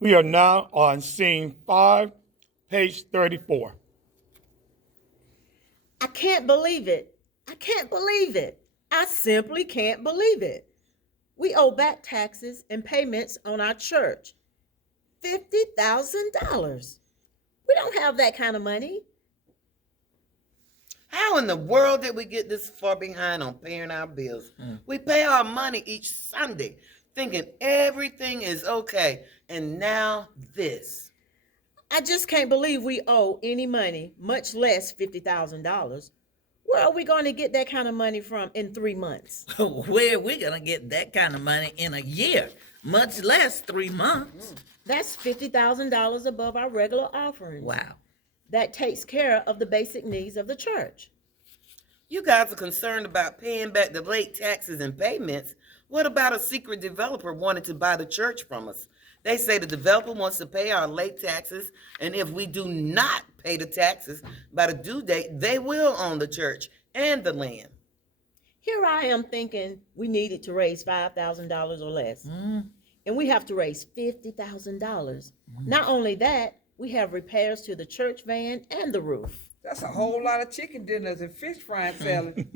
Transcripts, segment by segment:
We are now on scene 5, page 34. I can't believe it. I can't believe it. I simply can't believe it. We owe back taxes and payments on our church. $50,000. We don't have that kind of money. How in the world did we get this far behind on paying our bills? We pay our money each Sunday, thinking everything is okay, and now this. I just can't believe we owe any money, much less $50,000. Where are we going to get that kind of money from in 3 months? Where are we going to get that kind of money in a year, much less 3 months? That's $50,000 above our regular offerings. Wow. That takes care of the basic needs of the church. You guys are concerned about paying back the late taxes and payments. What about a secret developer wanting to buy the church from us? They say the developer wants to pay our late taxes, and if we do not pay the taxes by the due date, they will own the church and the land. Here I am thinking we needed to raise $5,000 or less. And we have to raise $50,000. Not only that, we have repairs to the church van and the roof. That's a whole lot of chicken dinners and fish frying salad.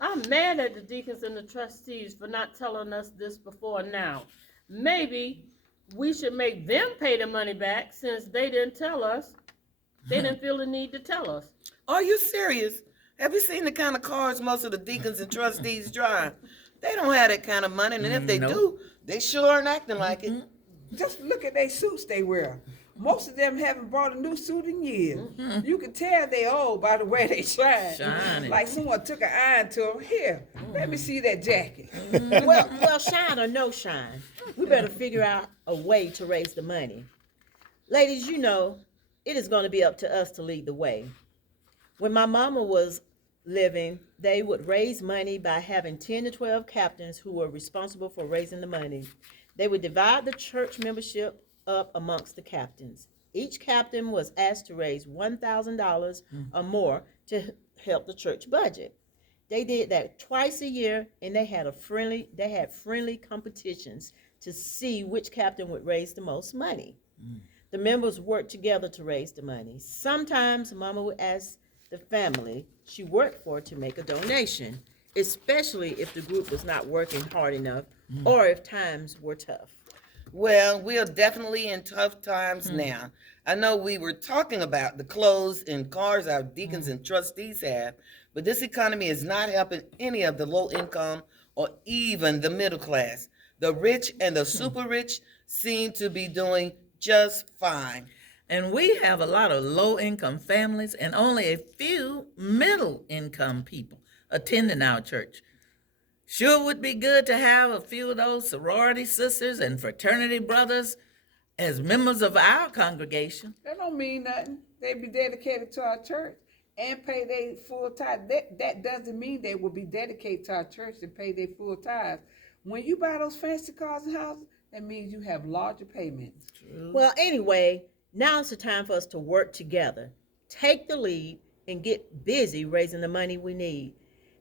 I'm mad at the deacons and the trustees for not telling us this before now. Maybe we should make them pay the money back since they didn't tell us. They didn't feel the need to tell us. Are you serious? Have you seen the kind of cars most of the deacons and trustees drive? They don't have that kind of money, and if they do, they sure aren't acting like it. Just look at their suits they wear. Most of them haven't bought a new suit in years. You can tell they old by the way they shine. Shining. Like someone took an iron to them. Here, let me see that jacket. Well, shine or no shine, we better figure out a way to raise the money. Ladies, you know, it is going to be up to us to lead the way. When my mama was living, they would raise money by having 10 to 12 captains who were responsible for raising the money. They would divide the church membership up amongst the captains. Each captain was asked to raise $1,000 or more to help the church budget. They did that twice a year, and they had friendly competitions to see which captain would raise the most money. The members worked together to raise the money. Sometimes Mama would ask the family she worked for to make a donation, especially if the group was not working hard enough or if times were tough. Well, we are definitely in tough times now. I know we were talking about the clothes and cars our deacons and trustees have, but this economy is not helping any of the low income or even the middle class. The rich and the super rich seem to be doing just fine. And we have a lot of low-income families and only a few middle-income people attending our church. Sure would be good to have a few of those sorority sisters and fraternity brothers as members of our congregation. That don't mean nothing. They be dedicated to our church and pay their full tithe. That doesn't mean they will be dedicated to our church and pay their full tithe. When you buy those fancy cars and houses, that means you have larger payments. Well, anyway, now's the time for us to work together, take the lead, and get busy raising the money we need.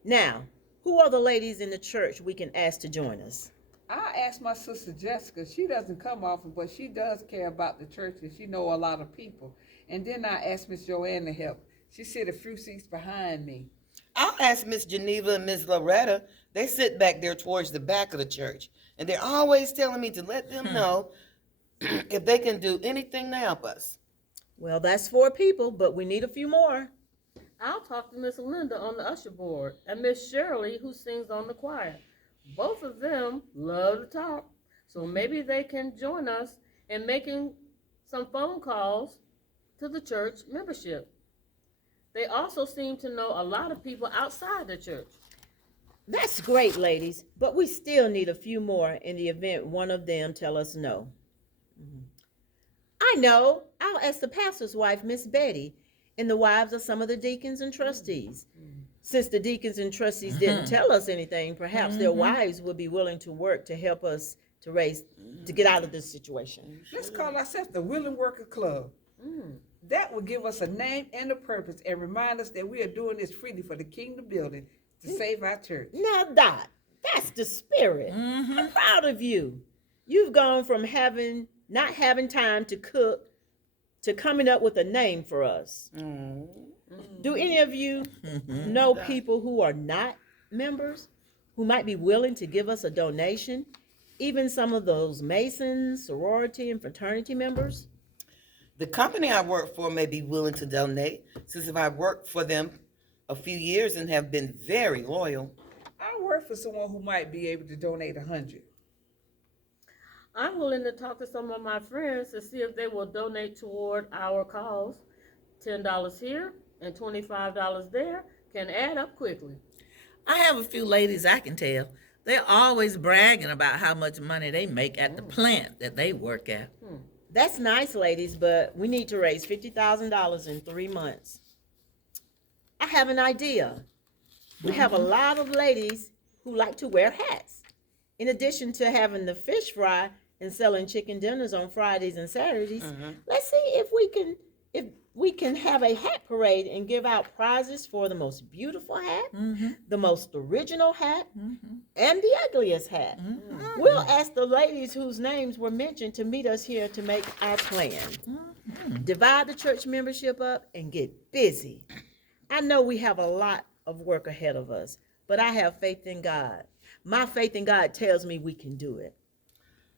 Now, who are the ladies in the church we can ask to join us? I asked my sister Jessica. She doesn't come often, but she does care about the church and she know a lot of people. And then I asked Miss Joanne to help. She sit a few seats behind me. I'll ask Miss Geneva and Miss Loretta. They sit back there towards the back of the church, and they're always telling me to let them know if they can do anything to help us. Well, that's 4 people, but we need a few more. I'll talk to Miss Linda on the usher board and Miss Shirley who sings on the choir. Both of them love to talk, so maybe they can join us in making some phone calls to the church membership. They also seem to know a lot of people outside the church. That's great, ladies, but we still need a few more in the event one of them tell us no. I know. I'll ask the pastor's wife, Miss Betty, and the wives of some of the deacons and trustees. Since the deacons and trustees didn't tell us anything, perhaps their wives would be willing to work to help us to get out of this situation. Let's call ourselves the Willing Worker Club. That will give us a name and a purpose and remind us that we are doing this freely for the kingdom building to save our church. Now, Dot, that's the spirit. I'm proud of you. You've gone from having not having time to cook, to coming up with a name for us. Do any of you know people who are not members who might be willing to give us a donation? Even some of those Masons, sorority, and fraternity members? The company I work for may be willing to donate, since if I've worked for them a few years and have been very loyal. I work for someone who might be able to donate 100. I'm willing to talk to some of my friends to see if they will donate toward our cause. $10 here and $25 there can add up quickly. I have a few ladies I can tell. They're always bragging about how much money they make at the plant that they work at. That's nice, ladies, but we need to raise $50,000 in 3 months. I have an idea. We have a lot of ladies who like to wear hats. In addition to having the fish fry and selling chicken dinners on Fridays and Saturdays, let's see if we can have a hat parade and give out prizes for the most beautiful hat, the most original hat, and the ugliest hat. We'll ask the ladies whose names were mentioned to meet us here to make our plan. Divide the church membership up and get busy. I know we have a lot of work ahead of us, but I have faith in God. My faith in God tells me we can do it.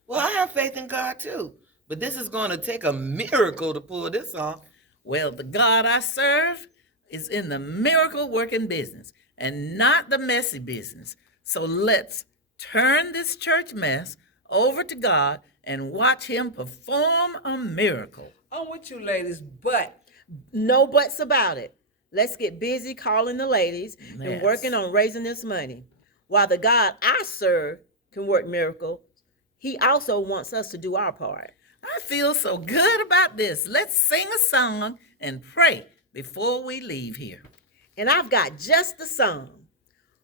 Well, I have faith in God too, but this is going to take a miracle to pull this off. Well, the God I serve is in the miracle working business and not the messy business. So let's turn this church mess over to God and watch him perform a miracle. I'm with you, ladies, but No buts about it. Let's get busy calling the ladies and Yes. working on raising this money. While the God I serve can work miracles, he also wants us to do our part. I feel so good about this. Let's sing a song and pray before we leave here. And I've got just the song.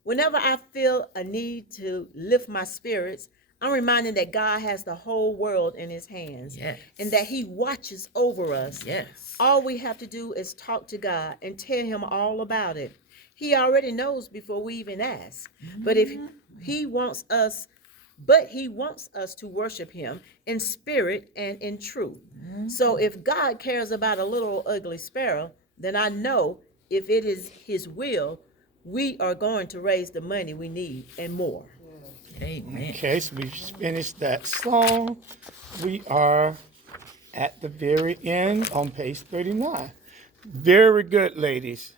Whenever I feel a need to lift my spirits, I'm reminded that God has the whole world in his hands. Yes. And that he watches over us. Yes. All we have to do is talk to God and tell him all about it. He already knows before we even ask. But he wants us to worship him in spirit and in truth. So if God cares about a little ugly sparrow, then I know if it is his will, we are going to raise the money we need and more. Amen. Okay, so we've finished that song. We are at the very end on page 39. Very good, ladies.